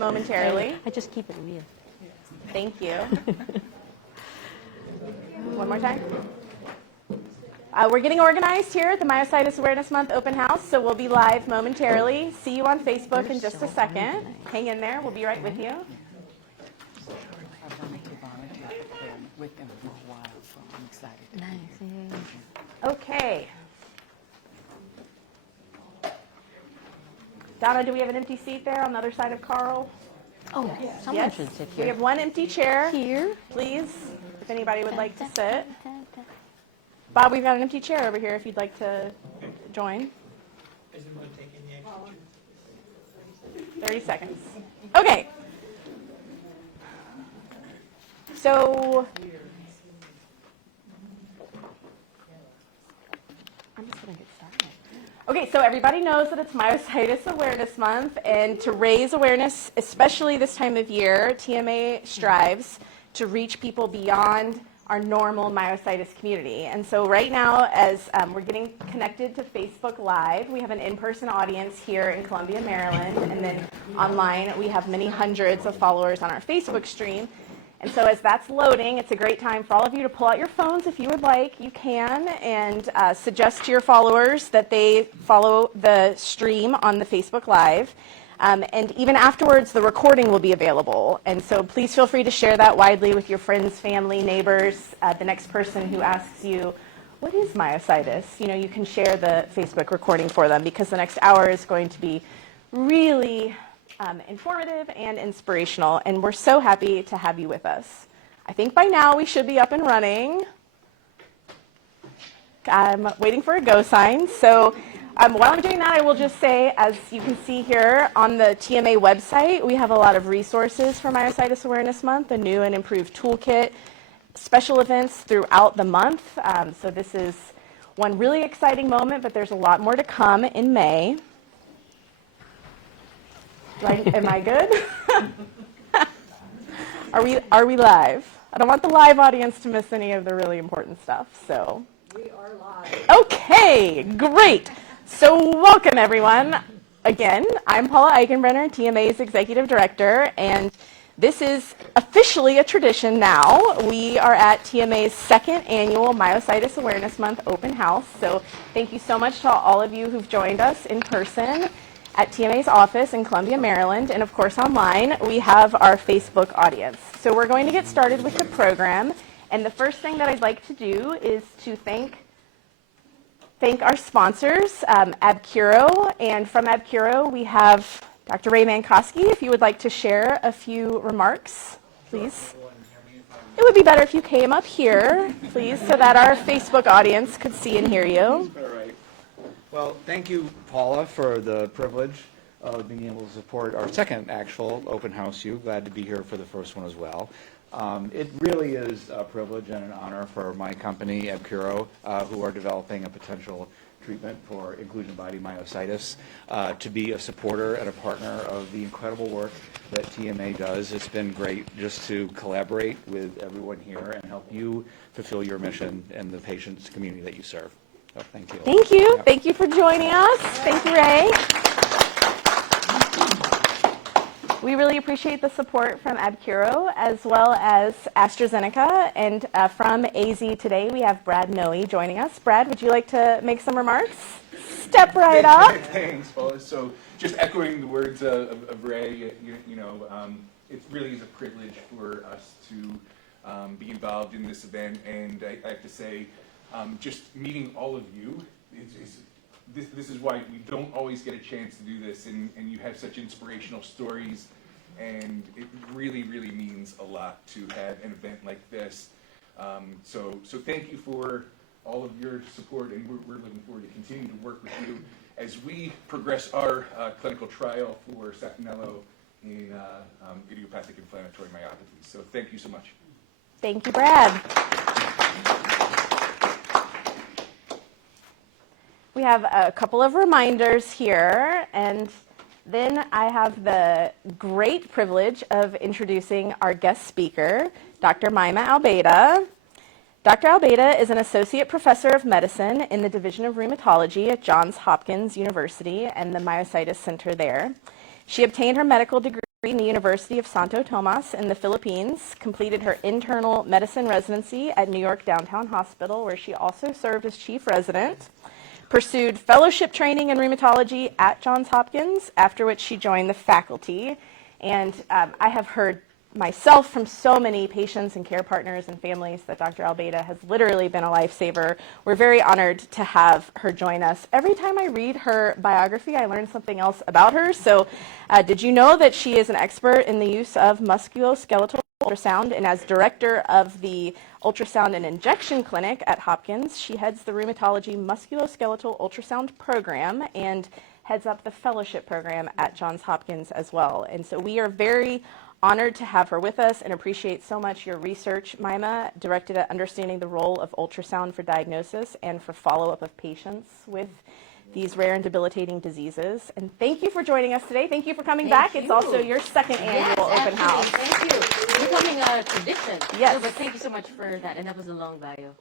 momentarily. I just keep it real. Thank you. One more time. We're getting organized here at the Myositis Awareness Month open house, so we'll be live momentarily. See you on Facebook in just a second. Hang in there. We'll be right with you. With them for a while, so I'm excited. Nice. Okay. Donna, do we have an empty seat there on the other side of Carl? Oh, someone should sit here. We have one empty chair. Here? Please, if anybody would like to sit. Bob, we've got an empty chair over here if you'd like to join. Is anyone taking the extra? 30 seconds. Okay. So, I'm just going to get started. Okay, so everybody knows that it's Myositis Awareness Month, and to raise awareness, especially this time of year, TMA strives to reach people beyond our normal myositis community. And so right now, as we're getting connected to Facebook Live, we have an in-person audience here in Columbia, Maryland, and then online we have many hundreds of followers on our Facebook stream. And so as that's loading, it's a great time for all of you to pull out your phones if you would like. You can, and suggest to your followers that they follow the stream on the Facebook Live. And even afterwards, the recording will be available. And so please feel free to share that widely with your friends, family, neighbors, the next person who asks you, what is myositis? You know, you can share the Facebook recording for them, because the next hour is going to be really informative and inspirational, and we're so happy to have you with us. I think by now we should be up and running. I'm waiting for a go sign. So while I'm doing that, I will just say, as you can see here on the TMA website, we have a lot of resources for Myositis Awareness Month, a new and improved toolkit, special events throughout the month. So this is one really exciting moment, but there's a lot more to come in May. Am I good? Are we live? I don't want the live audience to miss any of the really important stuff. So We are live. okay, great. So welcome everyone. Again, I'm Paula Eichenbrenner, TMA's Executive Director, and this is officially a tradition now. We are at TMA's second annual Myositis Awareness Month open house. So thank you so much to all of you who've joined us in person at TMA's office in Columbia, Maryland, and of course online. We have our Facebook audience. So we're going to get started with the program, and the first thing that I'd like to do is to thank our sponsors, AbCuro, and from AbCuro we have Dr. Ray Mankowski. If you would like to share a few remarks, please. It would be better if you came up here, please, so that our Facebook audience could see and hear you. All right. Well, thank you, Paula, for the privilege of being able to support our second actual open house. Glad to be here for the first one as well. It really is a privilege and an honor for my company, AbCuro, who are developing a potential treatment for inclusion body myositis, to be a supporter and a partner of the incredible work that TMA does. It's been great just to collaborate with everyone here and help you fulfill your mission and the patients community that you serve. So thank you. Thank you. Yep. Thank you for joining us. Thank you, Ray. We really appreciate the support from AbCuro as well as AstraZeneca. And from AZ today, we have Brad Noe joining us. Brad, would you like to make some remarks? Step right up. Thanks, Paula. So just echoing the words of Ray, it really is a privilege for us to be involved in this event. And I have to say, just meeting all of you, this is why we don't always get a chance to do this, and you have such inspirational stories, and it really, really means a lot to have an event like this. So thank you for all of your support, and we're looking forward to continuing to work with you as we progress our clinical trial for Sachinello in idiopathic inflammatory myopathy. So thank you so much. Thank you, Brad. We have a couple of reminders here, and then I have the great privilege of introducing our guest speaker, Dr. Maima Albeida. Dr. Albeida is an associate professor of medicine in the Division of Rheumatology at Johns Hopkins University and the Myositis Center there. She obtained her medical degree in the University of Santo Tomas in the Philippines, completed her internal medicine residency at New York Downtown Hospital, where she also served as chief resident, pursued fellowship training in rheumatology at Johns Hopkins, after which she joined the faculty. And I have heard myself from so many patients and care partners and families that Dr. Albeida has literally been a lifesaver. We're very honored to have her join us. Every time I read her biography, I learn something else about her. So did you know that she is an expert in the use of musculoskeletal ultrasound, and as director of the ultrasound and injection clinic at Hopkins, she heads the rheumatology musculoskeletal ultrasound program and heads up the fellowship program at Johns Hopkins as well. And so we are very honored to have her with us and appreciate so much your research, Mima, directed at understanding the role of ultrasound for diagnosis and for follow-up of patients with these rare and debilitating diseases. And thank you for joining us today. Thank you for coming back. It's also your second annual open house. Thank you. It's becoming a tradition. Yes. No, but thank you so much for that. And that was a long bio.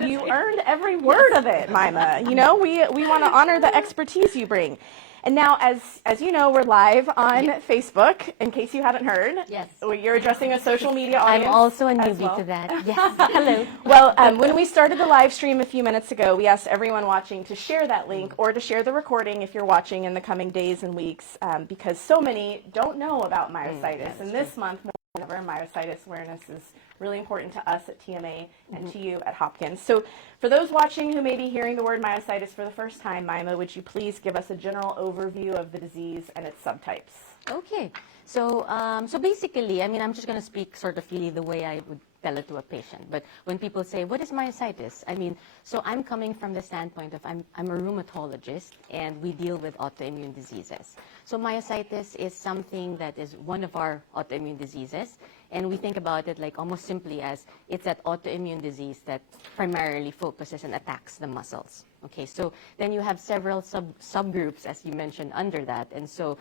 You earned every word of it, Mima. You know, we want to honor the expertise you bring. And now, as you know, we're live on Facebook, in case you haven't heard. Yes. You're addressing a social media audience. I'm also a as newbie well. to that. Yes. Hello. Well, when we started the live stream a few minutes ago, we asked everyone watching to share that link or to share the recording if you're watching in the coming days and weeks, because so many don't know about myositis. And this month, more than ever, myositis awareness is really important to us at TMA and to you at Hopkins. So for those watching who may be hearing the word myositis for the first time, Mima, would you please give us a general overview of the disease and its subtypes? Okay. So, so basically, I mean, I'm just going to speak sort of really the way I would tell it to a patient. But when people say, what is myositis? I mean, so I'm coming from the standpoint of I'm a rheumatologist, and we deal with autoimmune diseases. So myositis is something that is one of our autoimmune diseases. And we think about it like almost simply as it's that autoimmune disease that primarily focuses and attacks the muscles. Okay, so then you have several subgroups, as you mentioned, under that. And so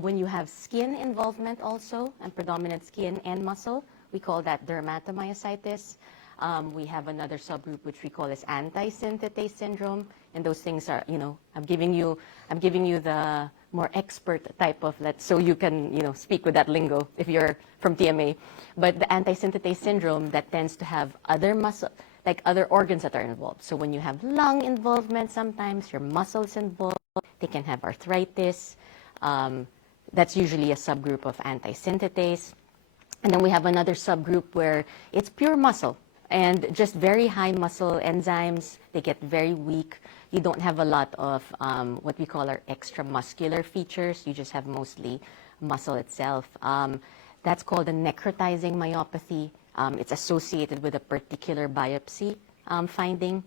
when you have skin involvement also, and predominant skin and muscle, we call that dermatomyositis. We have another subgroup which we call as anti-synthetase syndrome, and those things are, you know, I'm giving you the more expert type of so you can, you know, speak with that lingo if you're from TMA. But the anti-synthetase syndrome, that tends to have other muscle, like other organs that are involved. So when you have lung involvement, sometimes your muscles involved, they can have arthritis. That's usually a subgroup of anti-synthetase. And then we have another subgroup where it's pure muscle and just very high muscle enzymes. They get very weak. You don't have a lot of what we call our extramuscular features. You just have mostly muscle itself. That's called a necrotizing myopathy. It's associated with a particular biopsy finding.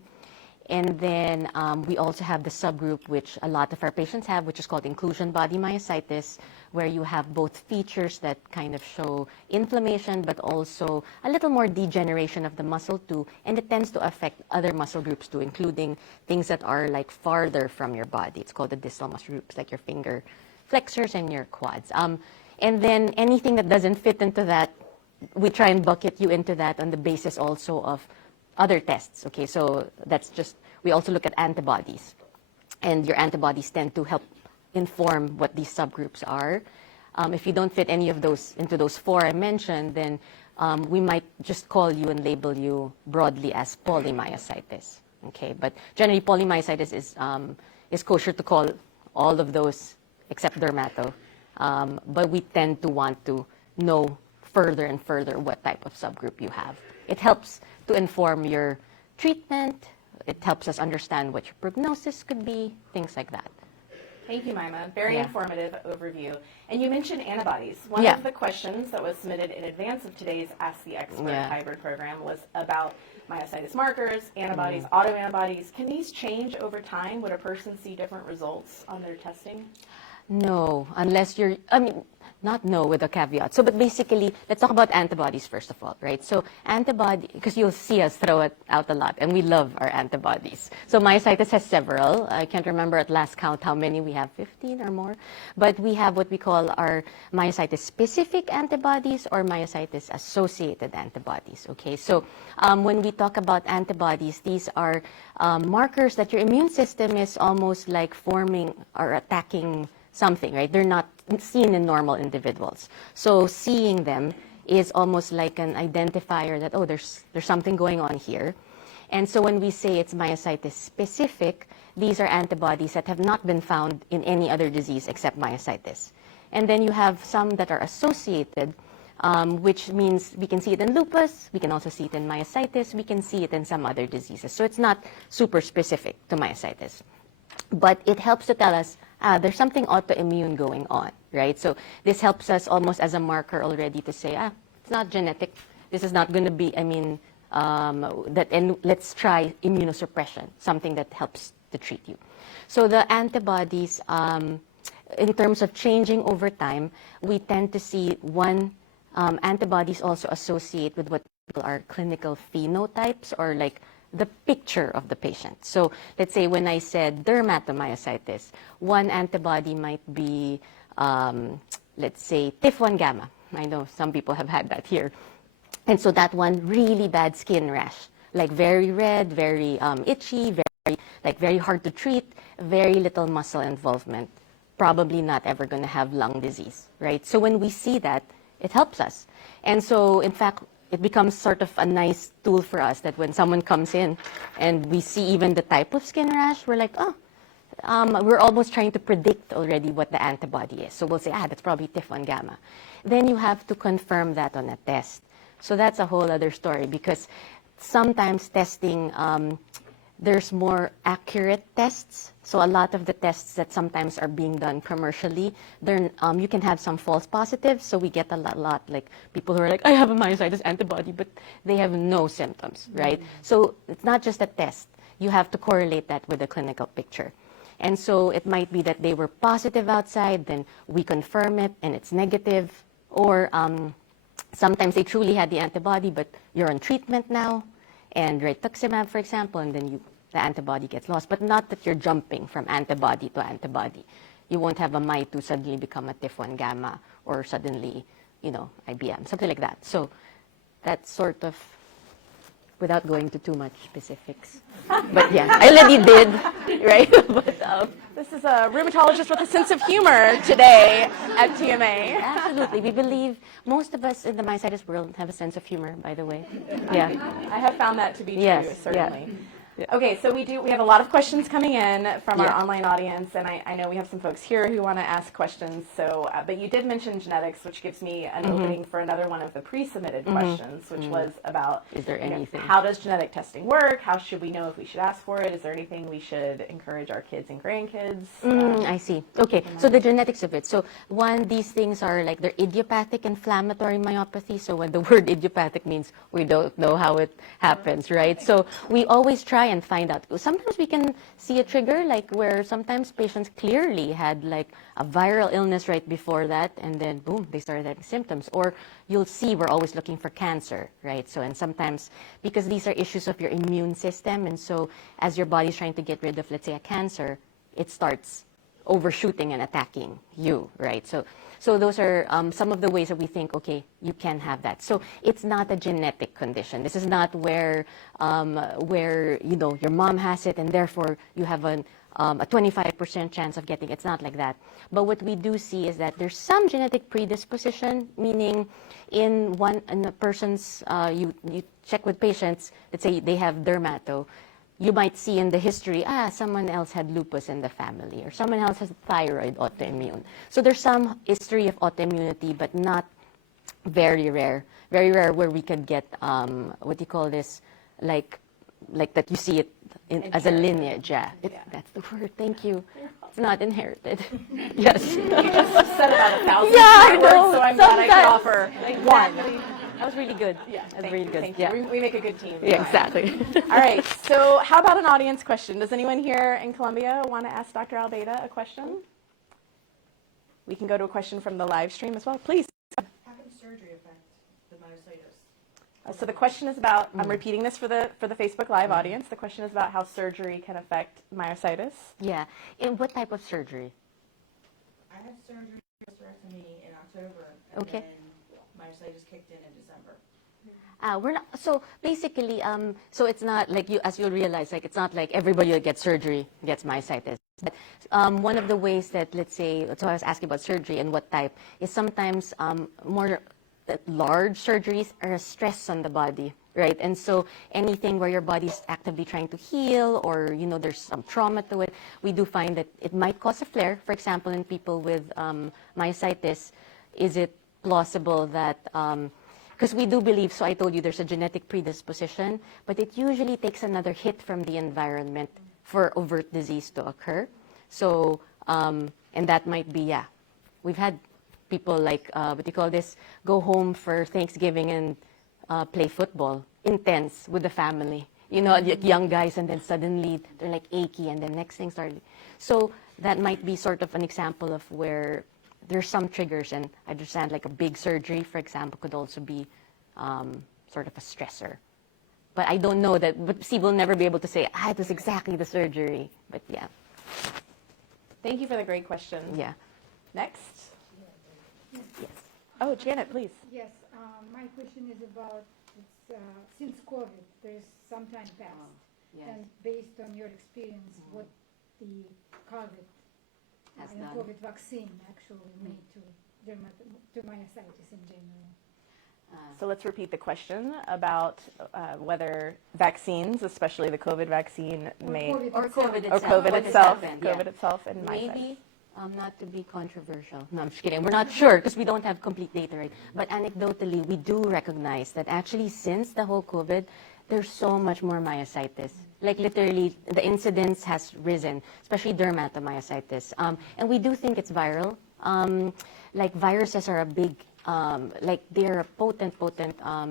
And then we also have the subgroup, which a lot of our patients have, which is called inclusion body myositis, where you have both features that kind of show inflammation, but also a little more degeneration of the muscle too. And it tends to affect other muscle groups too, including things that are like farther from your body. It's called the distal muscle groups, like your finger flexors and your quads. And then anything that doesn't fit into that, we try and bucket you into that on the basis also of other tests. Okay, so that's just, we also look at antibodies, and your antibodies tend to help inform what these subgroups are. If you don't fit any of those into those four I mentioned, then we might just call you and label you broadly as polymyositis. Okay, but generally polymyositis is kosher to call all of those except dermato, but we tend to want to know further and further what type of subgroup you have. It helps to inform your treatment. It helps us understand what your prognosis could be, things like that. Thank you, Mima. Very informative overview. And you mentioned antibodies. One Yeah. of the questions that was submitted in advance of today's Ask the Expert hybrid program was about myositis markers, antibodies, autoantibodies. Can these change over time? Would a person see different results on their testing? No, unless you're, I mean, not no with a caveat. So, but basically, let's talk about antibodies first of all, right? So antibody, because you'll see us throw it out a lot, and we love our antibodies. So myositis has several. I can't remember at last count how many we have, 15 or more. But we have what we call our myositis-specific antibodies or myositis-associated antibodies, okay? So when we talk about antibodies, these are markers that your immune system is almost like forming or attacking something, right? They're not seen in normal individuals. So seeing them is almost like an identifier that, oh, there's something going on here. And so when we say it's myositis specific, these are antibodies that have not been found in any other disease except myositis. And then you have some that are associated, which means we can see it in lupus, we can also see it in myositis, we can see it in some other diseases. So it's not super specific to myositis. But it helps to tell us, there's something autoimmune going on, right? So this helps us almost as a marker already to say, it's not genetic. This is not going to be, and let's try immunosuppression, something that helps to treat you. So the antibodies, in terms of changing over time, we tend to see antibodies also associate with what are clinical phenotypes, or like the picture of the patient. So let's say when I said dermatomyositis, one antibody might be, let's say, TIF1 gamma. I know some people have had that here. And so that one, really bad skin rash, like very red, very itchy, very hard to treat, very little muscle involvement, probably not ever going to have lung disease, right? So when we see that, it helps us. And so, in fact, it becomes sort of a nice tool for us that when someone comes in and we see even the type of skin rash, we're like, we're almost trying to predict already what the antibody is. So we'll say, that's probably TIF1 gamma. Then you have to confirm that on a test. So that's a whole other story, because sometimes testing, there's more accurate tests. So a lot of the tests that sometimes are being done commercially, you can have some false positives. So we get a lot like people who are like, I have a myositis antibody, but they have no symptoms, right? So it's not just a test. You have to correlate that with the clinical picture. And so it might be that they were positive outside, then we confirm it and it's negative. Or sometimes they truly had the antibody, but you're on treatment now, and rituximab, for example, and then the antibody gets lost. But not that you're jumping from antibody to antibody. You won't have a myitis suddenly become a TIF1 gamma, or suddenly, IBM, something like that. So that's sort of, without going to too much specifics. But yeah, I already did, right? But, this is a rheumatologist with a sense of humor today at TMA. Absolutely. We believe most of us in the myositis world have a sense of humor, by the way. Yeah. I have found that to be true, Yes, certainly. yeah. Okay, so we have a lot of questions coming in from our online audience, and I know we have some folks here who want to ask questions. So, but you did mention genetics, which gives me an opening for another one of the pre-submitted questions, which was about, is there anything? How does genetic testing work? How should we know if we should ask for it? Is there anything we should encourage our kids and grandkids? I see. Okay, so the genetics of it. So these things are like, they're idiopathic inflammatory myopathy. So when the word idiopathic means we don't know how it happens, right? So we always try and find out. Sometimes we can see a trigger, like where sometimes patients clearly had like a viral illness right before that, and then boom, they started having symptoms. Or you'll see we're always looking for cancer, right? So, and sometimes, because these are issues of your immune system, and so as your body's trying to get rid of, let's say, a cancer, it starts overshooting and attacking you, right? So those are some of the ways that we think, okay, you can have that. So it's not a genetic condition. This is not where your mom has it and therefore you have a 25% chance of getting it. It's not like that. But what we do see is that there's some genetic predisposition, meaning in a person's, you check with patients, let's say they have dermato, you might see in the history, someone else had lupus in the family, or someone else has thyroid autoimmune. So there's some history of autoimmunity, but not very rare where we could get, what do you call this, like that you see it as a lineage. That's the word, thank you. It's not inherited. Yes. You just said about 1,000 I words, know. so I'm glad I could offer one. That was really good. Yeah, that was really good. Thank Yeah. you. We make a good team. Yeah, exactly. All right, so how about an audience question? Does anyone here in Columbia want to ask Dr. Albeida a question? We can go to a question from the live stream as well. Please. How can surgery affect the myositis? So the question is about, I'm repeating this for the Facebook Live audience. The question is about how surgery can affect myositis. Yeah. And what type of surgery? I had surgery for hysterectomy in October, and Okay. then myositis kicked in December. We're not, so basically, so it's not like as you'll realize, like it's not like everybody that gets surgery gets myositis. One of the ways that, let's say, so I was asking about surgery and what type, is sometimes more large surgeries are a stress on the body, right? And so anything where your body's actively trying to heal or, you know, there's some trauma to it, we do find that it might cause a flare. For example, in people with myositis, is it plausible that, because we do believe, so I told you there's a genetic predisposition, but it usually takes another hit from the environment for overt disease to occur. So, and that might be, yeah, we've had people like, what do you call this, go home for Thanksgiving and play football, intense with the family. You know, young guys, and then suddenly they're like achy, and then next thing started. So that might be sort of an example of where there's some triggers, and I understand like a big surgery, for example, could also be sort of a stressor. But I don't know that, but see, we'll never be able to say, it was exactly the surgery. But yeah. Thank you for the great question. Yeah. Next. Yes. Oh, Janet, please. Yes, my question is about, since COVID, there's some time passed. yes. And based on your experience, what the COVID Has and done. COVID vaccine actually made to myositis in general. So let's repeat the question about whether vaccines, especially the COVID vaccine, may Or COVID or itself. COVID What has itself, happened, yeah. COVID itself, and myositis. Maybe, not to be controversial. No, I'm just kidding. We're not sure because we don't have complete data, right? But anecdotally, we do recognize that actually since the whole COVID, there's so much more myositis. Like literally, the incidence has risen, especially dermatomyositis. And we do think it's viral. Like viruses are a big, like they're a potent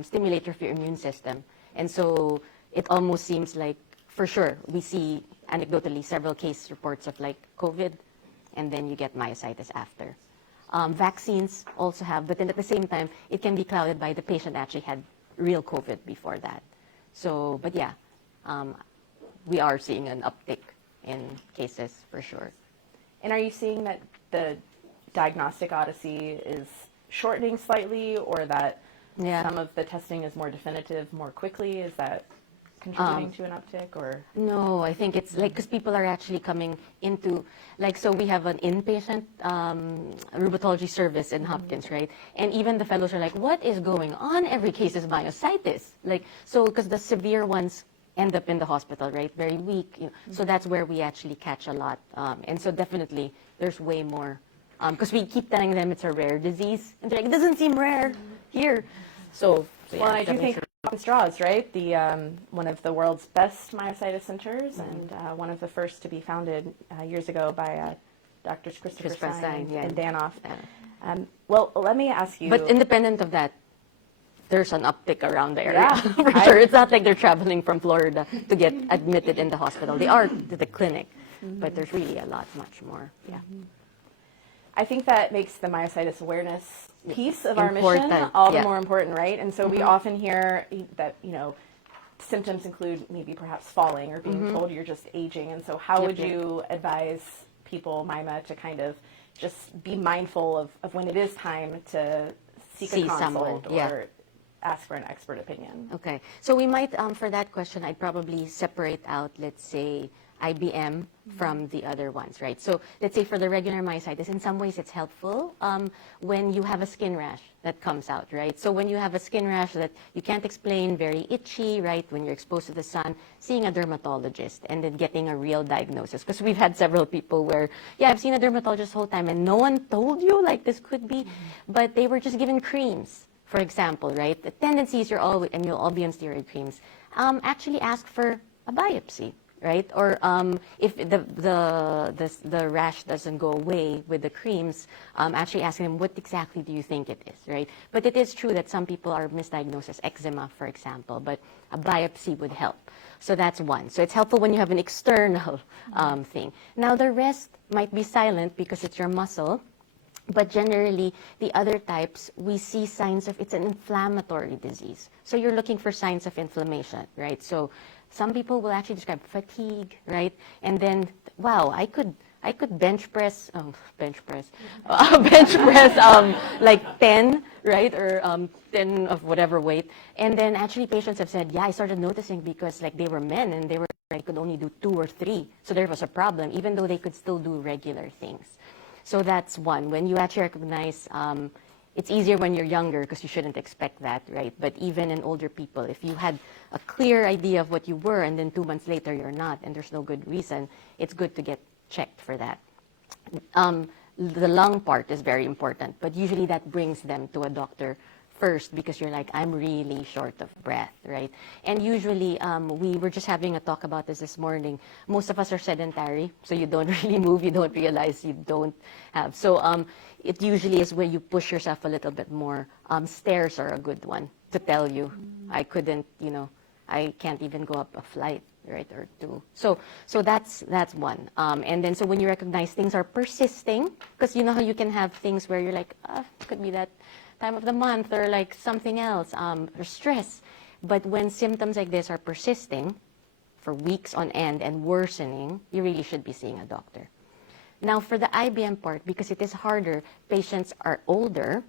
stimulator for your immune system. And so it almost seems like, for sure, we see anecdotally several case reports of like COVID, and then you get myositis after. Vaccines also have, but then at the same time, it can be clouded by the patient actually had real COVID before that. So, but yeah, we are seeing an uptick in cases for sure. And are you seeing that the diagnostic odyssey is shortening slightly, or that some of the testing is more definitive more quickly? Is that contributing to an uptick, or? No, I think it's like, because people are actually coming into, like, so we have an inpatient rheumatology service in Hopkins, right? And even the fellows are like, what is going on? Every case is myositis. Like, so, because the severe ones end up in the hospital, right? Very weak. You know, so that's where we actually catch a lot. And so definitely there's way more, because we keep telling them it's a rare disease. And they're like, it doesn't seem rare here. So yeah, Well, and I do think Hopkins Straws, right? The one of the world's best myositis centers, and one of the first to be founded years ago by Drs. Christopher Stein and Danoff. Well, let me ask you. But independent of that, there's an uptick around the area. Yeah, for sure. It's not like they're traveling from Florida to get admitted in the hospital. They are to the clinic, but there's really a lot, much more. Yeah. I think that makes the myositis awareness piece of our mission Important, all the yeah. more important, right? And so we often hear that, you know, symptoms include maybe perhaps falling or being told you're just aging. And so how would you advise people, Myma, to kind of just be mindful of when it is time to seek a consult or ask for an expert opinion? Okay. So we might, for that question, I'd probably separate out, let's say, IBM from the other ones, right? So let's say for the regular myositis, in some ways it's helpful when you have a skin rash that comes out, right? So when you have a skin rash that you can't explain, very itchy, right? When you're exposed to the sun, seeing a dermatologist and then getting a real diagnosis. Because we've had several people where, yeah, I've seen a dermatologist the whole time and no one told you like this could be, but they were just given creams, for example, right? The tendency is you'll all be on steroid creams. Actually ask for a biopsy. Right? Or if the rash doesn't go away with the creams, actually asking them, what exactly do you think it is, right? But it is true that some people are misdiagnosed as eczema, for example, but a biopsy would help. So that's one. So it's helpful when you have an external thing. Now the rest might be silent because it's your muscle, but generally the other types, we see signs of, it's an inflammatory disease. So you're looking for signs of inflammation, right? So some people will actually describe fatigue, right? And then, wow, I could bench press like 10 right? Or 10 of whatever weight. And then actually patients have said, yeah, I started noticing because like they were men and they were, I could only do 2 or 3. So there was a problem, even though they could still do regular things. So that's one. When you actually recognize, it's easier when you're younger because you shouldn't expect that, right? But even in older people, if you had a clear idea of what you were and then 2 months later you're not and there's no good reason, it's good to get checked for that. The lung part is very important, but usually that brings them to a doctor first because you're like, I'm really short of breath, right? And usually, we were just having a talk about this morning. Most of us are sedentary, so you don't really move, you don't realize you don't have. So it usually is where you push yourself a little bit more. Stairs are a good one to tell you. I couldn't, I can't even go up a flight, right, or 2. So that's one. And then so when you recognize things are persisting, because you know how you can have things where you're like, could be that time of the month or like something else, or stress. But when symptoms like this are persisting for weeks on end and worsening, you really should be seeing a doctor. Now for the IBM part, because it is harder, patients are older,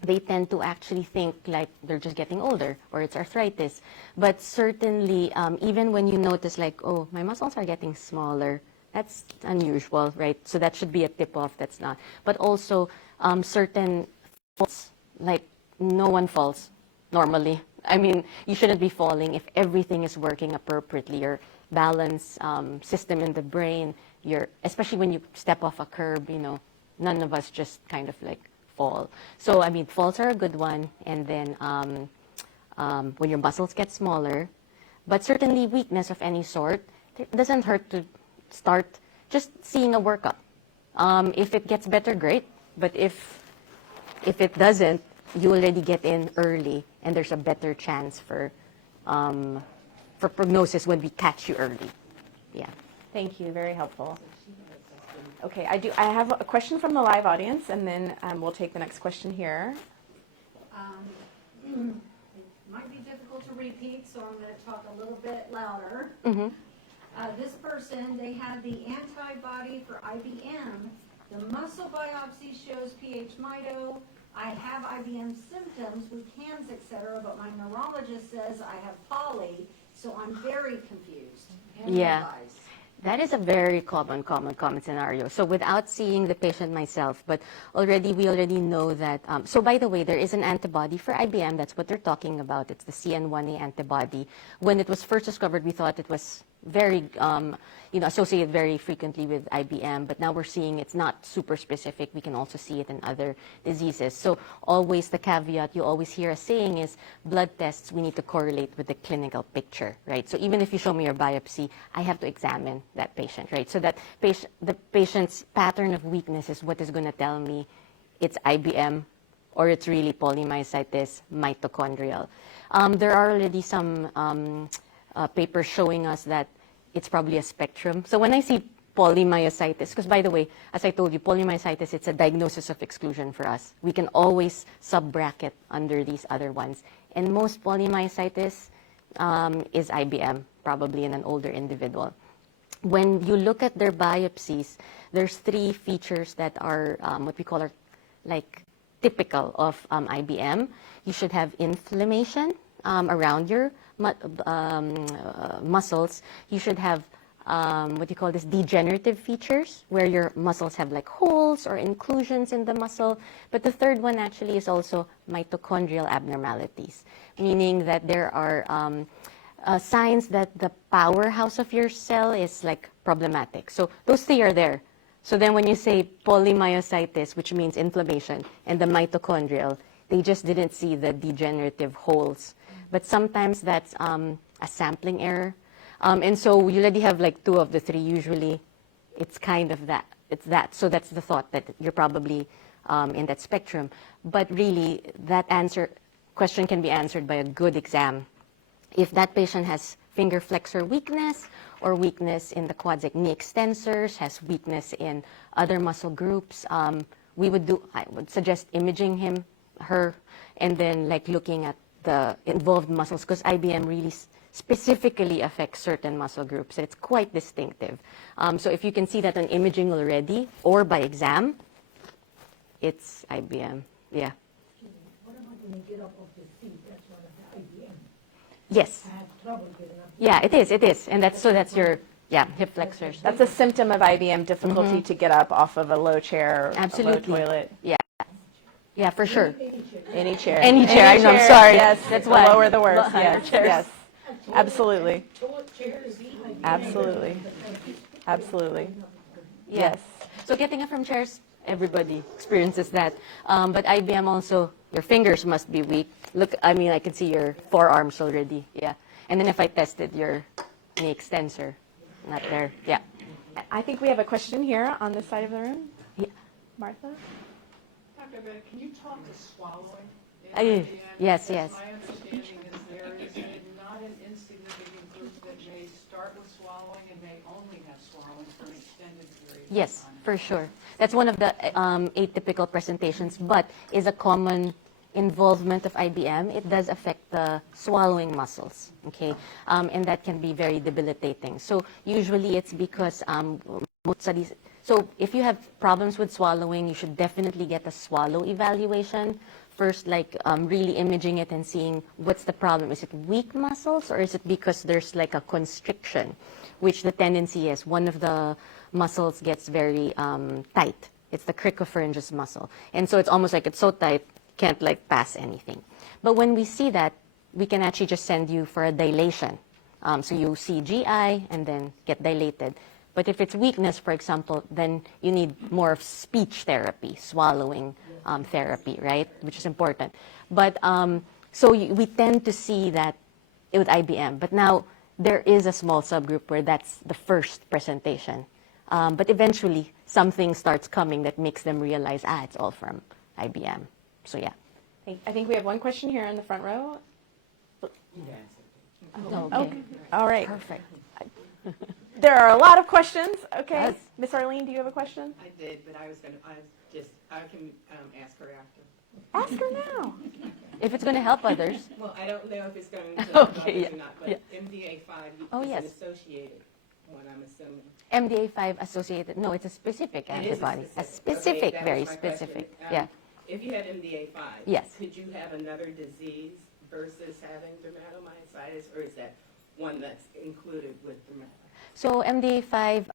they tend to actually think like they're just getting older or it's arthritis. But certainly, even when you notice like, oh, my muscles are getting smaller, that's unusual, right? So that should be a tip-off, that's not. But also, certain falls, like no one falls normally. I mean, you shouldn't be falling if everything is working appropriately. Your balance system in the brain, especially when you step off a curb, none of us just kind of like fall. So, I mean, falls are a good one. And then when your muscles get smaller, but certainly weakness of any sort, it doesn't hurt to start just seeing a workup. If it gets better, great. But if it doesn't, you already get in early, and there's a better chance for prognosis when we catch you early. Yeah. Thank you. Very helpful. Okay, I have a question from the live audience, and then we'll take the next question here. It might be difficult to repeat, so I'm going to talk a little bit louder. Mm-hmm. This person, they had the antibody for IBM. The muscle biopsy shows PH mito. I have IBM symptoms with hands, etc., but my neurologist says I have poly, so I'm very confused. Any advice? That is a very common scenario. So without seeing the patient myself, but we already know that, so by the way, there is an antibody for IBM, that's what they're talking about. It's the CN1A antibody. When it was first discovered, we thought it was very, associated very frequently with IBM, but now we're seeing it's not super specific. We can also see it in other diseases. So always the caveat you always hear us saying is blood tests, we need to correlate with the clinical picture, right? So even if you show me your biopsy, I have to examine that patient, right? So that the patient's pattern of weakness is what is going to tell me it's IBM or it's really polymyositis, mitochondrial. There are already some papers showing us that it's probably a spectrum. So when I see polymyositis, because by the way, as I told you, polymyositis, it's a diagnosis of exclusion for us. We can always sub-bracket under these other ones. And most polymyositis is IBM, probably in an older individual. When you look at their biopsies, there's 3 features that are what we call like typical of IBM. You should have inflammation around your muscles. You should have what you call this degenerative features, where your muscles have like holes or inclusions in the muscle. But the third one actually is also mitochondrial abnormalities, meaning that there are signs that the powerhouse of your cell is like problematic. So those 3 are there. So then when you say polymyositis, which means inflammation, and the mitochondrial, they just didn't see the degenerative holes. But sometimes that's a sampling error. And so you already have like 2 of the 3. Usually it's kind of that. It's that. So that's the thought, that you're probably in that spectrum. But really, that question can be answered by a good exam. If that patient has finger flexor weakness or weakness in the quads, like knee extensors, has weakness in other muscle groups, I would suggest imaging her, and then like looking at the involved muscles, because IBM really specifically affects certain muscle groups. It's quite distinctive. So if you can see that on imaging already or by exam, it's IBM. Yeah. What when you get up off the seat, that's one of the IBM. Yes. I have trouble getting up. Yeah, it is. And that's your, hip flexors. That's a symptom of IBM, difficulty to get up off of a low chair, Absolutely. a low toilet. Yeah, for sure. Any chair. Any chair, I know, I'm sorry. Yes, That's the why. lower the worse. Higher Yes, chairs. yes. Absolutely. Chairs, Absolutely. Absolutely. Yeah. Yes. So getting up from chairs, everybody experiences that. But IBM also, your fingers must be weak. Look, I mean, I can see your forearms already. Yeah. And then if I tested your knee extensor, not there. Yeah. I think we have a question here on this side of the room. Yeah. Martha? Dr. Bennett, can you talk to swallowing? Yes. My understanding is there is not an insignificant group that may start with swallowing and may only have swallowing for an extended period of Yes, time. for sure. That's one of the atypical presentations, but is a common involvement of IBM. It does affect the swallowing muscles, okay? And that can be very debilitating. So usually it's because most studies, so if you have problems with swallowing, you should definitely get a swallow evaluation. First, like really imaging it and seeing what's the problem. Is it weak muscles or is it because there's like a constriction, which the tendency is one of the muscles gets very tight. It's the cricopharyngeus muscle. And so it's almost like it's so tight, can't like pass anything. But when we see that, we can actually just send you for a dilation. So you see GI and then get dilated. But if it's weakness, for example, then you need more of speech therapy, swallowing therapy, right? Which is important. But we tend to see that with IBM. But now there is a small subgroup where that's the first presentation. But eventually something starts coming that makes them realize, it's all from IBM. So yeah. I think we have one question here in the front row. Okay. All right. Perfect. There are a lot of questions. Okay. Yes. Miss Arlene, do you have a question? I did, but I can ask her after. Ask her now. If it's going to help others. Well, I don't know if it's going to help Okay, others yeah, or not, but yeah. MDA5 is yes. an associated one, I'm assuming. MDA5 associated, no, it's a specific It is antibody. A Okay, specific, that was very my question. specific. Yeah. If you had MDA5, Yes. could you have another disease versus having dermatomyositis, or is that one that's included with dermatomyositis? So MDA5,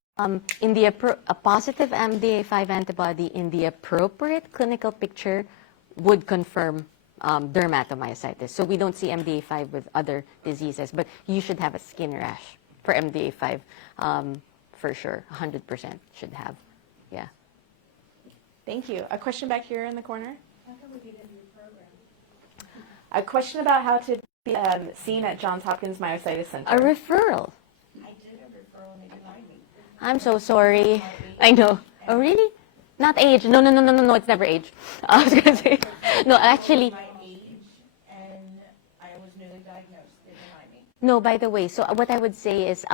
a positive MDA5 antibody in the appropriate clinical picture would confirm dermatomyositis. So we don't see MDA5 with other diseases, but you should have a skin rash for MDA5 for sure. 100% should have. Yeah. Thank you. A question back here in the corner. A question about how to be seen at Johns Hopkins Myositis Center. A referral. I did a referral and they denied me. I'm so sorry. I know. Oh, really? Not age. No, it's never age. I was going to say. No, actually. My age, and I was newly diagnosed. They denied me. No, by the way, so what I would say is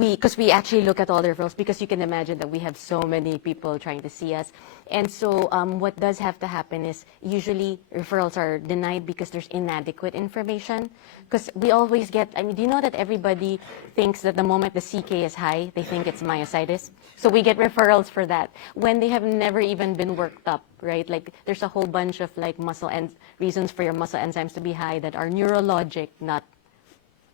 because we actually look at all the referrals, because you can imagine that we have so many people trying to see us. And so what does have to happen is usually referrals are denied because there's inadequate information. Because we always get, do you know that everybody thinks that the moment the CK is high, they think it's myositis? So we get referrals for that when they have never even been worked up, right? Like there's a whole bunch of like reasons for your muscle enzymes to be high that are neurologic, not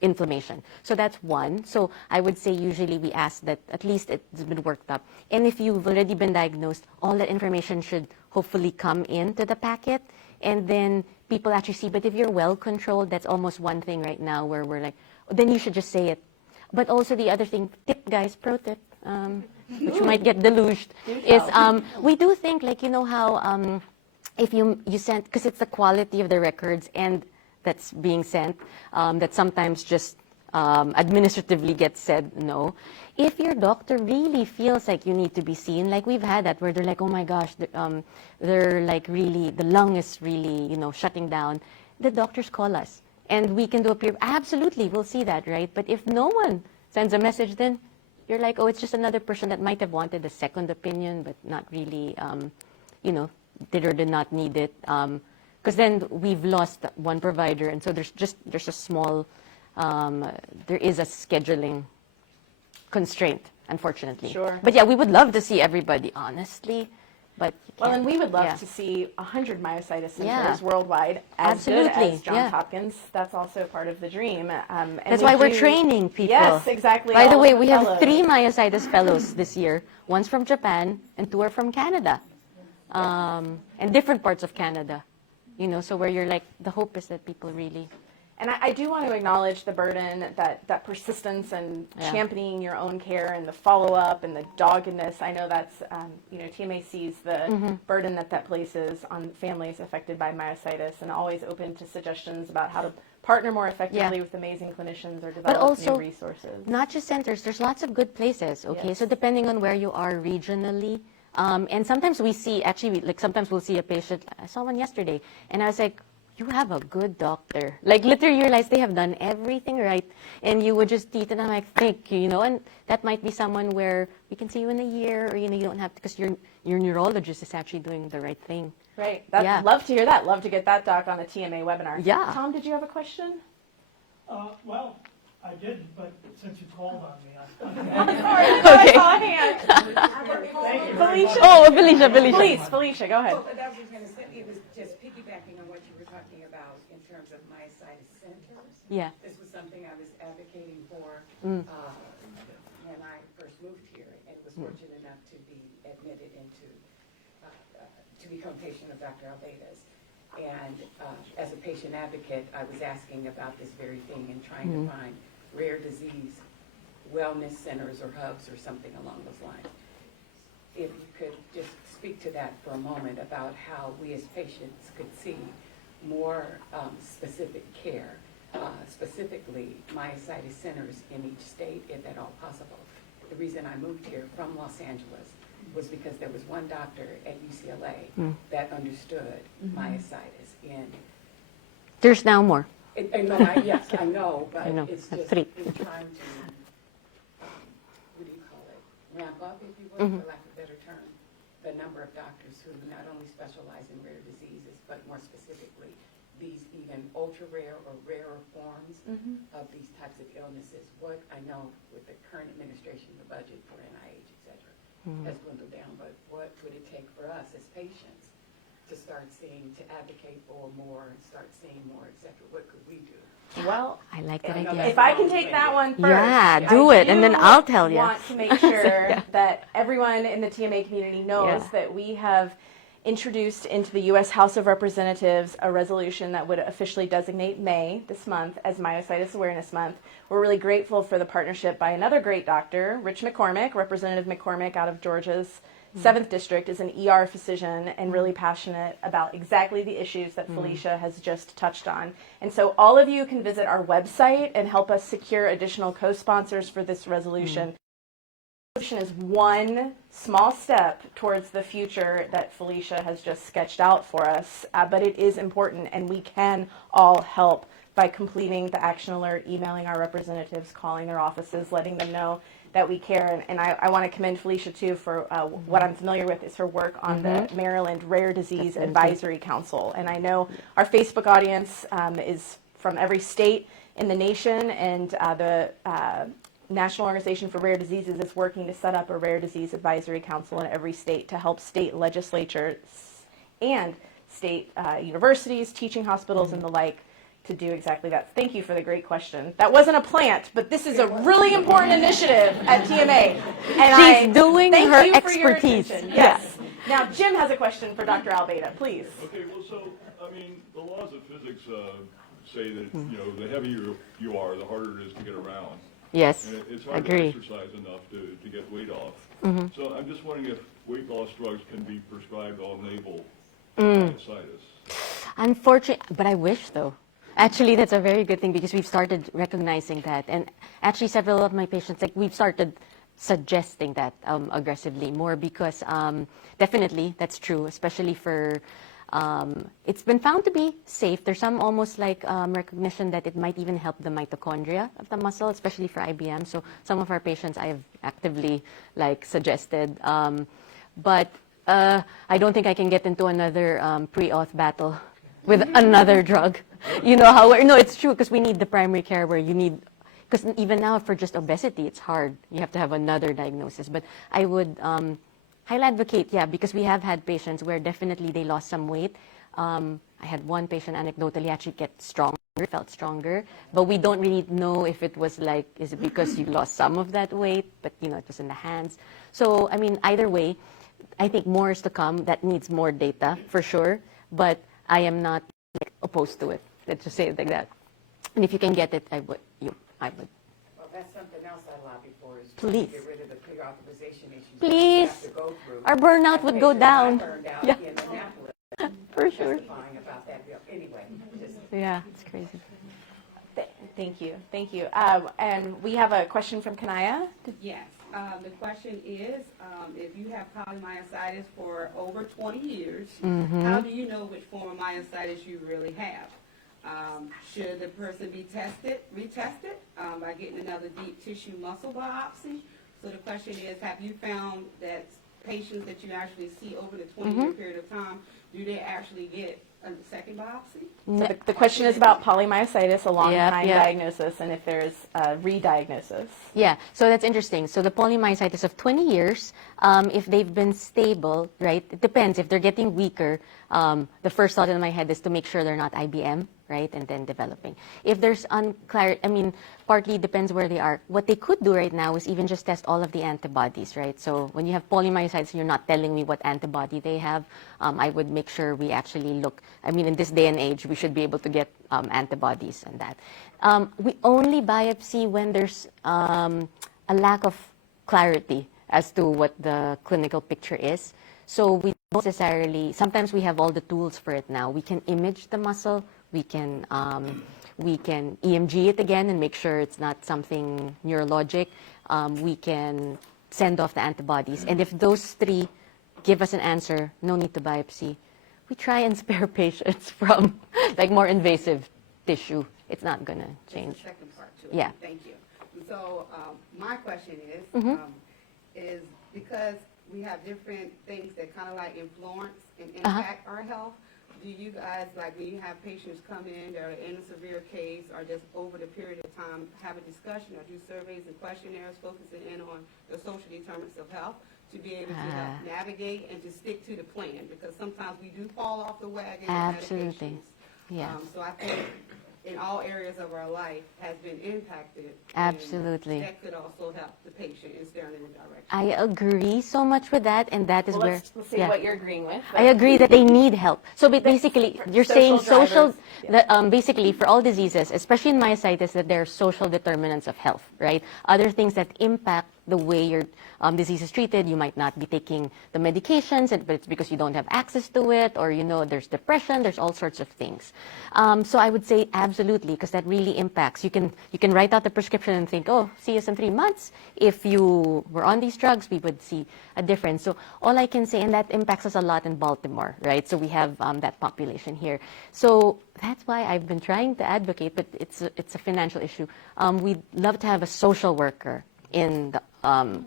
inflammation. So that's one. So I would say usually we ask that at least it's been worked up. And if you've already been diagnosed, all that information should hopefully come into the packet. And then people actually see, but if you're well controlled, that's almost one thing right now where we're like, then you should just say it. But also the other thing, tip guys, pro tip, which you might get deluged, is we do think like, you know how if you send, because it's the quality of the records and that's being sent, that sometimes just administratively gets said no. If your doctor really feels like you need to be seen, like we've had that where they're like, oh my gosh, they're like really, the lung is really, shutting down, the doctors call us. And we can do a peer, absolutely, we'll see that, right? But if no one sends a message, then you're like, oh, it's just another person that might have wanted a second opinion, but not really, did or did not need it. Because then we've lost one provider, and so there's a small, there is a scheduling constraint, unfortunately. Sure. But yeah, we would love to see everybody, honestly. but you Well, can't. and we would love Yeah. to see 100 myositis centers Yeah. worldwide, as good Absolutely, as Johns yeah. Hopkins. That's also part of the dream. And That's we why we're do- training people. Yes, exactly. By the all way, of we have fellows. 3 myositis fellows this year. One's from Japan and 2 are from Canada, and different parts of Canada. You know, so where you're like, the hope is that people really. And I do want to acknowledge the burden that persistence and Yeah. championing your own care and the follow-up and the doggedness. I know that's, TMA sees the burden that places on families affected by myositis, and always open to suggestions about how to partner more effectively with amazing clinicians or develop also, new resources. Not just centers, there's lots of good places, okay? Yes. So depending on where you are regionally, and sometimes we see, actually, like sometimes we'll see a patient, I saw one yesterday, and I was like, you have a good doctor. Like literally you realize they have done everything right, and you would just eat, and I'm like, thank you, you know, and that might be someone where we can see you in a year, or, you know, you don't have to, because your neurologist is actually doing the right thing. Right. Yeah. Love to hear that. Love to get that doc on a TMA webinar. Yeah. Tom, did you have a question? Well, I did, but since you called on me, Sorry, Okay. I saw a hand. thank you. Felicia? Oh, Felicia. Please, Felicia, go ahead. Well, that was going to say, it was just piggybacking on what you were talking about in terms of myositis centers. Yeah. This was something I was advocating for when I first moved here, and was fortunate enough to be admitted into, to become a patient of Dr. Alveida's. And as a patient advocate, I was asking about this very thing and trying to find rare disease wellness centers or hubs or something along those lines. If you could just speak to that for a moment about how we as patients could see more specific care, specifically myositis centers in each state, if at all possible. The reason I moved here from Los Angeles was because there was one doctor at UCLA that understood myositis. There's now more. Yes, I know, but I know. it's That's just 3. in trying to, what do you call it, ramp up, if you will, for lack of a better term, the number of doctors who not only specialize in rare diseases, but more specifically, these even ultra-rare or rarer forms of these types of illnesses. What I know with the current administration, the budget for NIH, et cetera, has dwindled down, but what would it take for us as patients to start seeing, to advocate for more, and start seeing more, et cetera? What could we do? Well, I like that I know idea. if I can take that one first. Yeah, I do it, and then I'll tell you. want to make sure Yeah. that everyone in the TMA community knows Yeah. that we have introduced into the U.S. House of Representatives a resolution that would officially designate May this month as Myositis Awareness Month. We're really grateful for the partnership by another great doctor, Rich McCormick. Representative McCormick out of Georgia's 7th District is an ER physician and really passionate about exactly the issues that Felicia has just touched on. And so all of you can visit our website and help us secure additional co-sponsors for this resolution. Resolution is one small step towards the future that Felicia has just sketched out for us, but it is important, and we can all help by completing the action alert, emailing our representatives, calling their offices, letting them know that we care. And I want to commend Felicia, too, for what I'm familiar with is her work on the Maryland Rare Disease Advisory Council. And I know our Facebook audience is from every state in the nation, and the National Organization for Rare Diseases is working to set up a Rare Disease Advisory Council in every state to help state legislatures and state universities, teaching hospitals, and the like to do exactly that. Thank you for the great question. That wasn't a plant, but this is a really important initiative at TMA. And She's doing thank her you for your expertise. attention. Yes. Now, Jim has a question for Dr. Alveida, please. Okay, well, so, I mean, the laws of physics say that, you know, the heavier you are, the harder it is to get around. Yes, And it's hard agree. to exercise enough to get weight off. So I'm just wondering if weight loss drugs can be prescribed on-label myositis. Unfortunately, but I wish though. Actually, that's a very good thing because we've started recognizing that. And actually, several of my patients, like we've started suggesting that aggressively more because definitely that's true, especially for, it's been found to be safe. There's some almost like recognition that it might even help the mitochondria of the muscle, especially for IBM. So some of our patients I have actively like suggested. But I don't think I can get into another pre-auth battle with another drug. You know how, no, it's true because we need the primary care where you need, because even now for just obesity, it's hard. You have to have another diagnosis. But I would I'll advocate, yeah, because we have had patients where definitely they lost some weight. I had one patient anecdotally actually get stronger, felt stronger, but we don't really know if it was like, is it because you lost some of that weight, but you know, it was in the hands. So, I mean, either way, I think more is to come. That needs more data for sure, but I am not like, opposed to it. Let's just say it like that. And if you can get it, I would. Well, that's something else I lobby for is Please. to get rid of the pre-authorization issues. Please. That we have to go through. Our burnout would go down. I burned out Yeah. in Annapolis. For sure. Testifying about that. Anyway, just. Yeah, it's crazy. Thank you. Thank you. And we have a question from Kanaya. Yes. The question is, if you have polymyositis for over 20 years, how do you know which form of myositis you really have? Should the person be retested by getting another deep tissue muscle biopsy? So the question is, have you found that patients that you actually see over the 20-year period of time, do they actually get a second biopsy? So the question is about polymyositis, a long time Yep. diagnosis, and if there's a re-diagnosis. Yeah, so that's interesting. So the polymyositis of 20 years, if they've been stable, right, it depends. If they're getting weaker, the first thought in my head is to make sure they're not IBM, right, and then developing. If there's unclear, I mean, partly depends where they are. What they could do right now is even just test all of the antibodies, right? So when you have polymyositis, you're not telling me what antibody they have. I would make sure we actually look. I mean, in this day and age, we should be able to get antibodies and that. We only biopsy when there's a lack of clarity as to what the clinical picture is. So we don't necessarily, sometimes we have all the tools for it now. We can image the muscle, we can EMG it again and make sure it's not something neurologic. We can send off the antibodies. And if those three give us an answer, no need to biopsy, we try and spare patients from like more invasive tissue. It's not going to change. The second part to it. Yeah. Thank you. So my question is because we have different things that kind of like influence and impact our health, do you guys, like when you have patients come in that are in a severe case or just over the period of time, have a discussion or do surveys and questionnaires focusing in on the social determinants of health to be able to help navigate and to stick to the plan? Because sometimes we do fall off the wagon. Absolutely. Yeah. So I think in all areas of our life has been impacted. Absolutely. And that could also help the patient in steering in the direction. I agree so much with that, and that is where. Let's see what you're agreeing with. I agree that they need help. So basically, you're saying social, basically for all diseases, especially in myositis, that there are social determinants of health, right? Other things that impact the way your disease is treated. You might not be taking the medications, but it's because you don't have access to it, or you know there's depression, there's all sorts of things. So I would say absolutely, because that really impacts. You can write out the prescription and think, oh, see us in 3 months. If you were on these drugs, we would see a difference. So all I can say, and that impacts us a lot in Baltimore, right? So we have that population here. So that's why I've been trying to advocate, but it's a financial issue. We'd love to have a social worker in the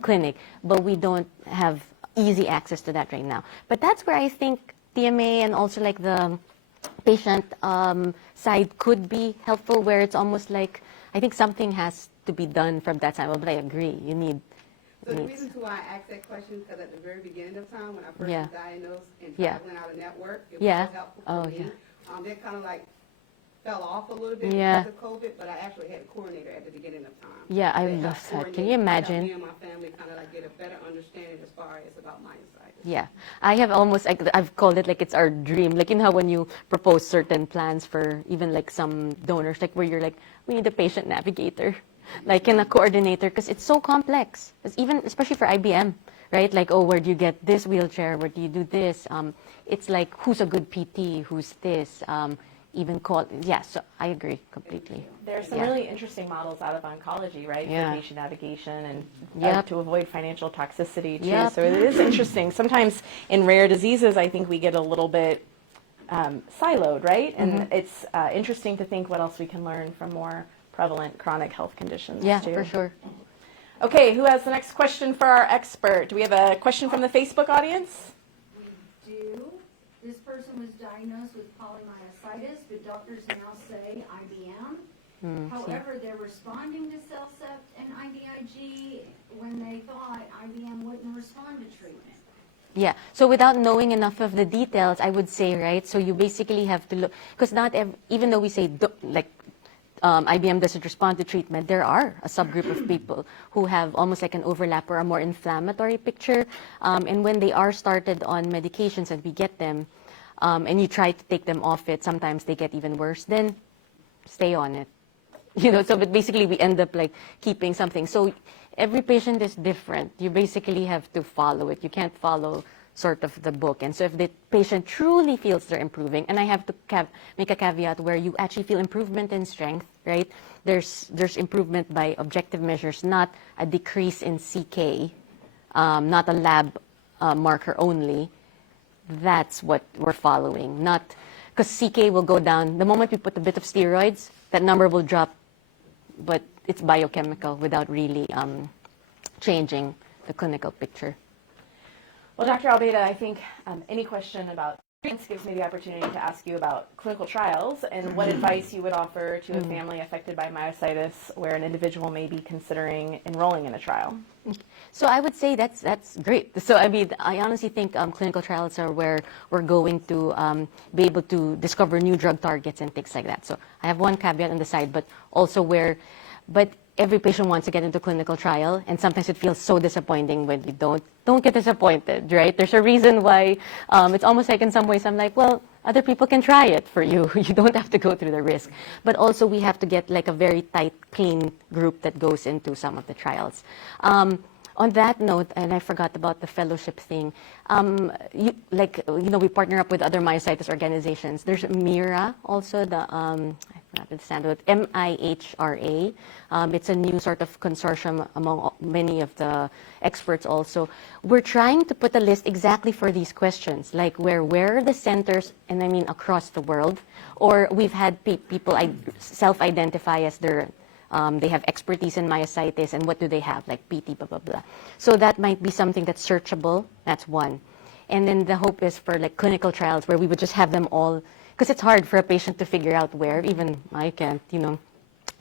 clinic, but we don't have easy access to that right now. But that's where I think TMA and also like the patient side could be helpful, where it's almost like, I think something has to be done from that side. Well, but I agree, you need. So the reason why I asked that question is because at the very beginning of time, when I first was diagnosed and traveling out of network, it was so helpful for me. That kind of like fell off a little bit because of COVID, but I actually had a coordinator at the beginning of time. Yeah, I love that. Can you imagine? Me and my family kind of like get a better understanding as far as about myositis. Yeah, I have almost, I've called it like it's our dream. Like, you know how when you propose certain plans for even like some donors, like where you're like, we need a patient navigator, like in a coordinator, because it's so complex. It's even, especially for IBM, right? Like, oh, where do you get this wheelchair? Where do you do this? It's like, who's a good PT? Who's this? Even call, so I agree completely. There's some really interesting models out of oncology, right? Yeah. For patient navigation and to avoid financial toxicity too. Yep. So it is interesting. Sometimes in rare diseases, I think we get a little bit siloed, right? And it's interesting to think what else we can learn from more prevalent chronic health conditions too. For sure. Okay, who has the next question for our expert? Do we have a question from the Facebook audience? We do. This person was diagnosed with polymyositis, but doctors now say IBM. However, they're responding to CellCept and IVIG when they thought IBM wouldn't respond to treatment. Yeah. So without knowing enough of the details, I would say, right? So you basically have to look, because even though we say IBM doesn't respond to treatment, there are a subgroup of people who have almost like an overlap or a more inflammatory picture. And when they are started on medications and we get them, and you try to take them off it, sometimes they get even worse. Then stay on it. So but basically we end up like keeping something. So every patient is different. You basically have to follow it. You can't follow sort of the book. And so if the patient truly feels they're improving, and I have to make a caveat where you actually feel improvement in strength, right? There's improvement by objective measures, not a decrease in CK, not a lab marker only. That's what we're following. Not because CK will go down. The moment we put a bit of steroids, that number will drop, but it's biochemical without really changing the clinical picture. Well, Dr. Almeida, I think any question about treatments gives me the opportunity to ask you about clinical trials and what advice you would offer to a family affected by myositis where an individual may be considering enrolling in a trial. So I would say that's great. So I mean, I honestly think clinical trials are where we're going to be able to discover new drug targets and things like that. So I have one caveat on the side, but also but every patient wants to get into clinical trial, and sometimes it feels so disappointing when you don't get disappointed, right? There's a reason why it's almost like in some ways I'm like, well, other people can try it for you. You don't have to go through the risk. But also we have to get like a very tight, clean group that goes into some of the trials. On that note, and I forgot about the fellowship thing, we partner up with other myositis organizations. There's MIRA also, I forgot the standard, MIHRA. It's a new sort of consortium among many of the experts also. We're trying to put a list exactly for these questions, like where are the centers, and I mean across the world, or we've had people self-identify as they have expertise in myositis, and what do they have, like PT, blah, blah, blah. So that might be something that's searchable. That's one. And then the hope is for like clinical trials where we would just have them all, because it's hard for a patient to figure out where, even I can't, you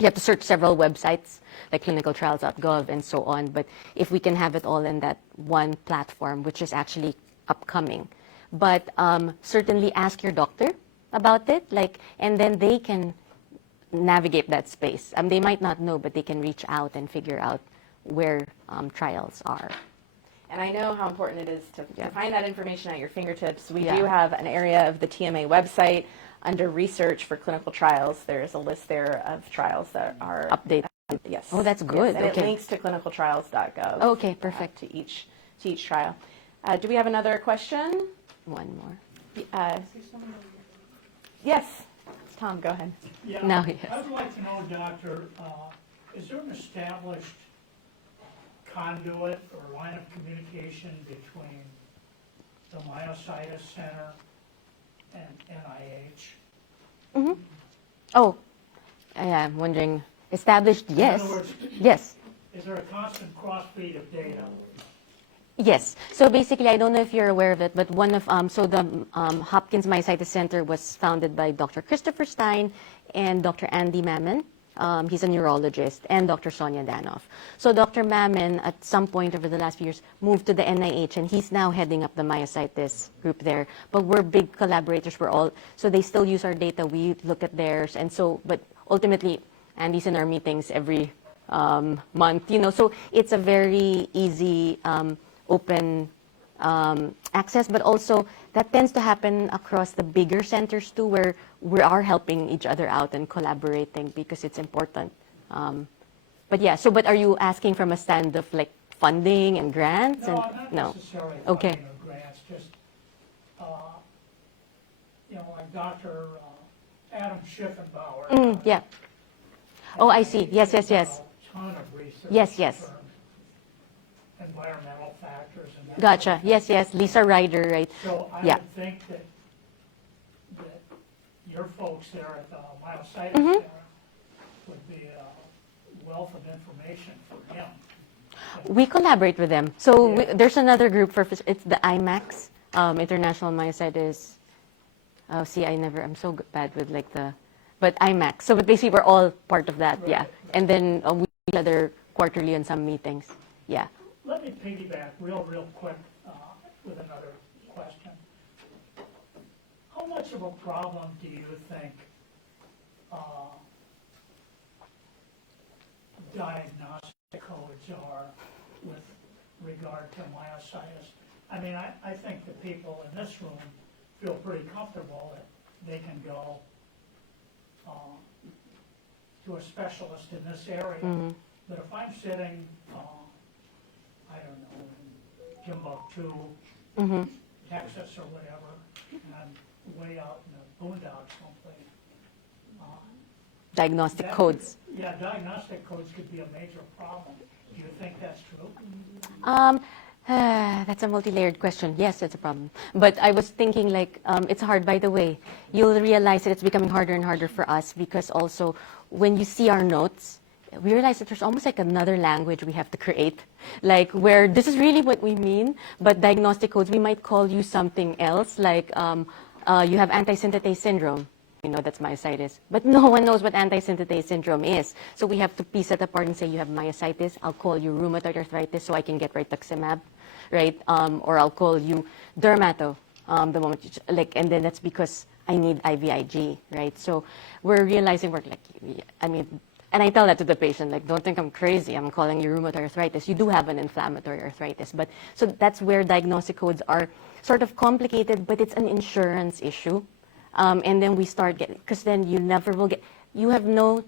have to search several websites, like clinicaltrials.gov and so on. But if we can have it all in that one platform, which is actually upcoming. But certainly ask your doctor about it, and then they can navigate that space. They might not know, but they can reach out and figure out where trials are. And I know how important it is to find that information at your fingertips. We do have an area of the TMA website under research for clinical trials. There's a list there of trials that are updated. Yes. Oh, that's good. Yes, and okay. it links to clinicaltrials.gov. Okay, perfect. To each trial. Do we have another question? One more. Yes. Tom, go ahead. Yeah, No, yes. I would like to know, Doctor, is there an established conduit or line of communication between the Myositis Center and NIH? Mm-hmm. Oh, I'm wondering, established, yes. In other words, yes. Is there a constant cross-feed of data? Yes. So basically, I don't know if you're aware of it, but one of the Hopkins Myositis Center was founded by Dr. Christopher Stein and Dr. Andy Mammon. He's a neurologist, and Dr. Sonia Danoff. So Dr. Mammon, at some point over the last few years, moved to the NIH, and he's now heading up the myositis group there. But we're big collaborators. So they still use our data. We look at theirs, and so. But ultimately, Andy's in our meetings every month. So it's a very easy. Open access, but also that tends to happen across the bigger centers too, where we are helping each other out and collaborating because it's important. But are you asking from a stand of like funding and grants? No, not necessarily okay. funding or grants, just, like Dr. Adam Schiffenbauer. Yeah. Oh, I see. Yes. A ton of research. Yes. Environmental factors and that. Gotcha. Yes. Lisa Ryder, right? So I would think that your folks there at the Myositis Center would be a wealth of information for him. We collaborate with them. So there's another group it's the IMAX, International Myositis. I'm so bad with but IMAX. So but basically we're all part of that, Right. And then we meet each other quarterly in some meetings, Let me piggyback real quick. with another question. How much of a problem do you think diagnostic codes are with regard to myositis? I mean, I think the people in this room feel pretty comfortable that they can go to a specialist in this area. But if I'm sitting, I don't know, in Timbuktu, Texas or whatever, and I'm way out in the boondocks someplace. Diagnostic codes. Yeah, diagnostic codes could be a major problem. Do you think that's true? That's a multi-layered question. Yes, it's a problem. But I was thinking like, it's hard, by the way. You'll realize that it's becoming harder and harder for us because also when you see our notes, we realize that there's almost like another language we have to create, like where this is really what we mean, but diagnostic codes, we might call you something else, like you have anti-synthetase syndrome. You know, that's myositis. But no one knows what anti-synthetase syndrome is. So we have to piece it apart and say you have myositis. I'll call you rheumatoid arthritis so I can get rituximab, right? Or I'll call you dermato the moment you, and then that's because I need IVIG, right? So we're realizing and I tell that to the patient, like, don't think I'm crazy. I'm calling you rheumatoid arthritis. You do have an inflammatory arthritis. But so that's where diagnostic codes are sort of complicated, but it's an insurance issue. And then we start getting, because then you never will get, you have no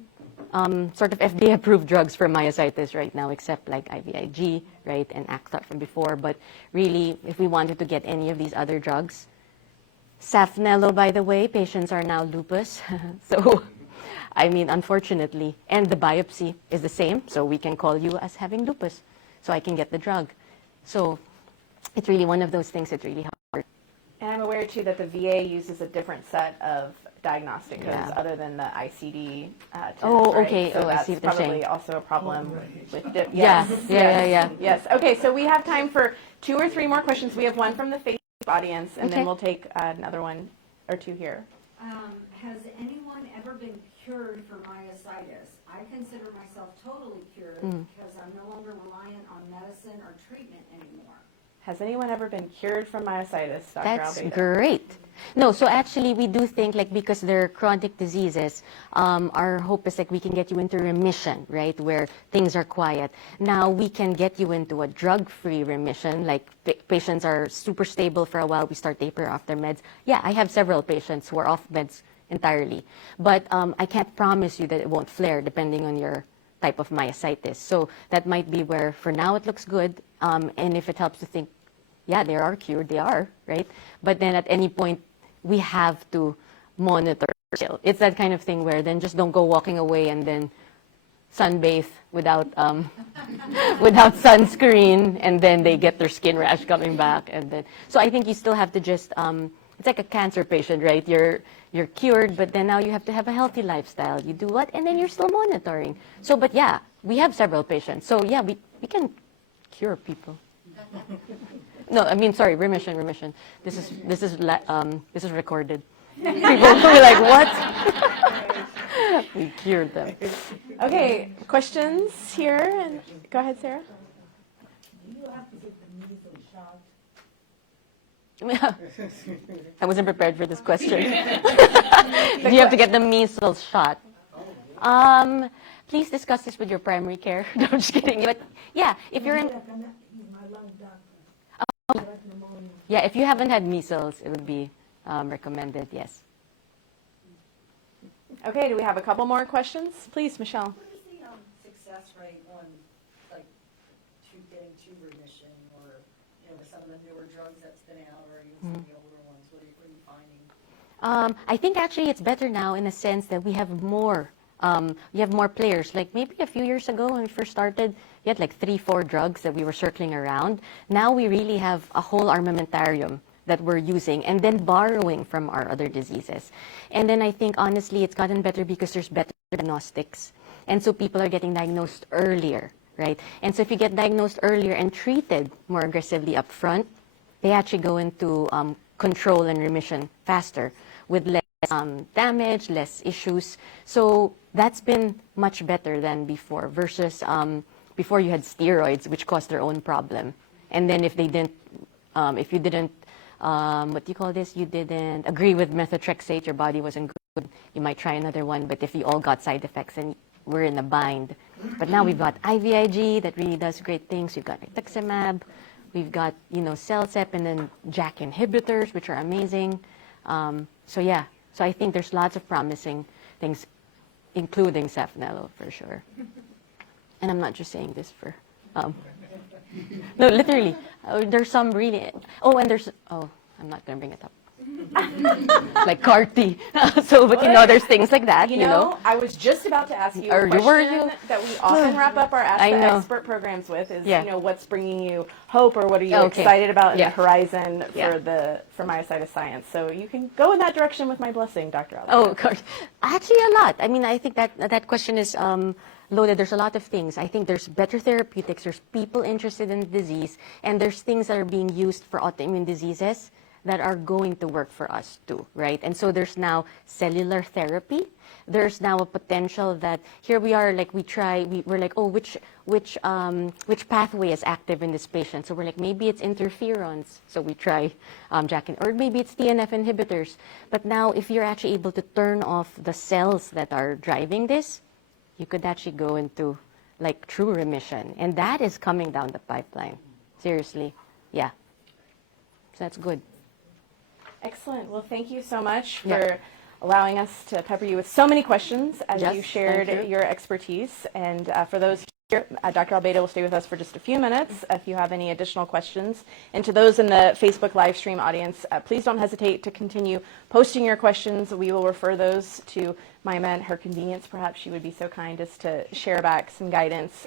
sort of FDA-approved drugs for myositis right now, except like IVIG, right, and Acthar from before. But really, if we wanted to get any of these other drugs, Safnello, by the way, patients are now lupus. So, I mean, unfortunately, and the biopsy is the same, so we can call you as having lupus, so I can get the drug. So it's really one of those things that's really hard. And I'm aware, too, that the VA uses a different set of diagnostic codes other than the ICD. Oh, right? okay. So I that's see what they're probably saying. also a problem with Yes. Okay, so we have time for 2 or 3 more questions. We have one from the Facebook audience, and then we'll take another one or 2 here. Has anyone ever been cured for myositis? I consider myself totally cured because I'm no longer reliant on medicine or treatment anymore. Has anyone ever been cured from myositis, Dr. That's Almeida? great. No, so actually we do think like because they're chronic diseases, our hope is like we can get you into remission, right, where things are quiet. Now we can get you into a drug-free remission, like patients are super stable for a while, we start tapering off their meds. Yeah, I have several patients who are off meds entirely, but I can't promise you that it won't flare depending on your type of myositis. So that might be where for now it looks good, and if it helps to think, yeah, they are cured, they are, right? But then at any point, we have to monitor still. It's that kind of thing where then just don't go walking away and then sunbathe without without sunscreen, and then they get their skin rash coming back. And then, so I think you still have to just, it's like a cancer patient, right? You're cured, but then now you have to have a healthy lifestyle. You do what? And then you're still monitoring. So, but yeah, we have several patients. So yeah, we can cure people. No, I mean, sorry, remission. This is recorded. People will be like, what? We cured them. Okay, questions here? And go ahead, Sarah. Do you have to get the measles shot? I wasn't prepared for this question. Do you have to get the measles shot? Please discuss this with your primary care. No, I'm just kidding. But yeah, if you're in... Yeah, if you haven't had measles, it would be recommended, yes. Okay, do we have a couple more questions? Please, Michelle. What is the success rate on, like, getting to remission, or, with some of the newer drugs that's been out, or even some of the older ones? What are you finding? I think actually it's better now in the sense that we have more players. Like maybe a few years ago when we first started, we had like 3-4 drugs that we were circling around. Now we really have a whole armamentarium that we're using and then borrowing from our other diseases. And then I think honestly it's gotten better because there's better diagnostics. And so people are getting diagnosed earlier, right? And so if you get diagnosed earlier and treated more aggressively up front, they actually go into control and remission faster with less damage, less issues. So that's been much better than before versus before you had steroids, which caused their own problem. And then if they didn't If you didn't, what do you call this? You didn't agree with methotrexate, your body wasn't good, you might try another one. But if you all got side effects and we're in a bind. But now we've got IVIG that really does great things. We've got rituximab. We've got, CellCep and then JAK inhibitors, which are amazing. So yeah, so I think there's lots of promising things, including Safnello for sure. And I'm not just saying this for, no, literally. There's some really, I'm not going to bring it up. Like CAR-T. So, but there's things like that, I was just about to ask you Or a were question you? that we often wrap up our Ask I the know. Expert programs with is, Yeah. what's bringing you hope or what are you Okay. excited about in Yeah. the horizon Yeah. for myositis science? So you can go in that direction with my blessing, Dr. Allen. Oh, of course. Actually, a lot. I mean, I think that question is loaded. There's a lot of things. I think there's better therapeutics. There's people interested in the disease. And there's things that are being used for autoimmune diseases that are going to work for us too, right? And so there's now cellular therapy. There's now a potential that here we are, like we're like, oh, which pathway is active in this patient? So we're like, maybe it's interferons. So we try JAK, or maybe it's TNF inhibitors. But now if you're actually able to turn off the cells that are driving this, you could actually go into like true remission. And that is coming down the pipeline. Seriously. Yeah. So that's good. Excellent. Well, thank you so much for Yeah. allowing us to pepper you with so many questions as Yes, you shared thank you. your expertise. And for those here, Dr. Albeida will stay with us for just a few minutes if you have any additional questions. And to those in the Facebook live stream audience, please don't hesitate to continue posting your questions. We will refer those to Myma at her convenience. Perhaps she would be so kind as to share back some guidance.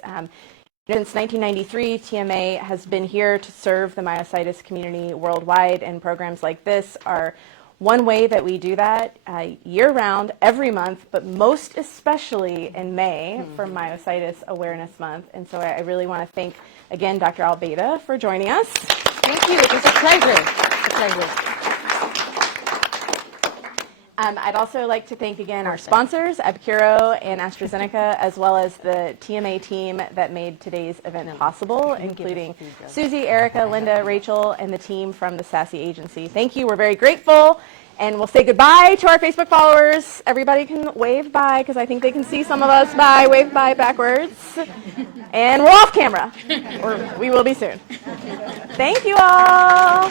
Since 1993, TMA has been here to serve the myositis community worldwide, and programs like this are one way that we do that year-round, every month, but most especially in May for Myositis Awareness Month. And so I really want to thank, again, Dr. Albeida for joining us. Thank you. It was a pleasure. It's a pleasure. I'd also like to thank again our sponsors, Epicuro and AstraZeneca, as well as the TMA team that made today's event possible, including Susie, Erica, Linda, Rachel, and the team from the Sassy Agency. Thank you. We're very grateful. And we'll say goodbye to our Facebook followers. Everybody can wave bye, because I think they can see some of us. Bye. Wave bye backwards. And we're off camera. Or we will be soon. Thank you all.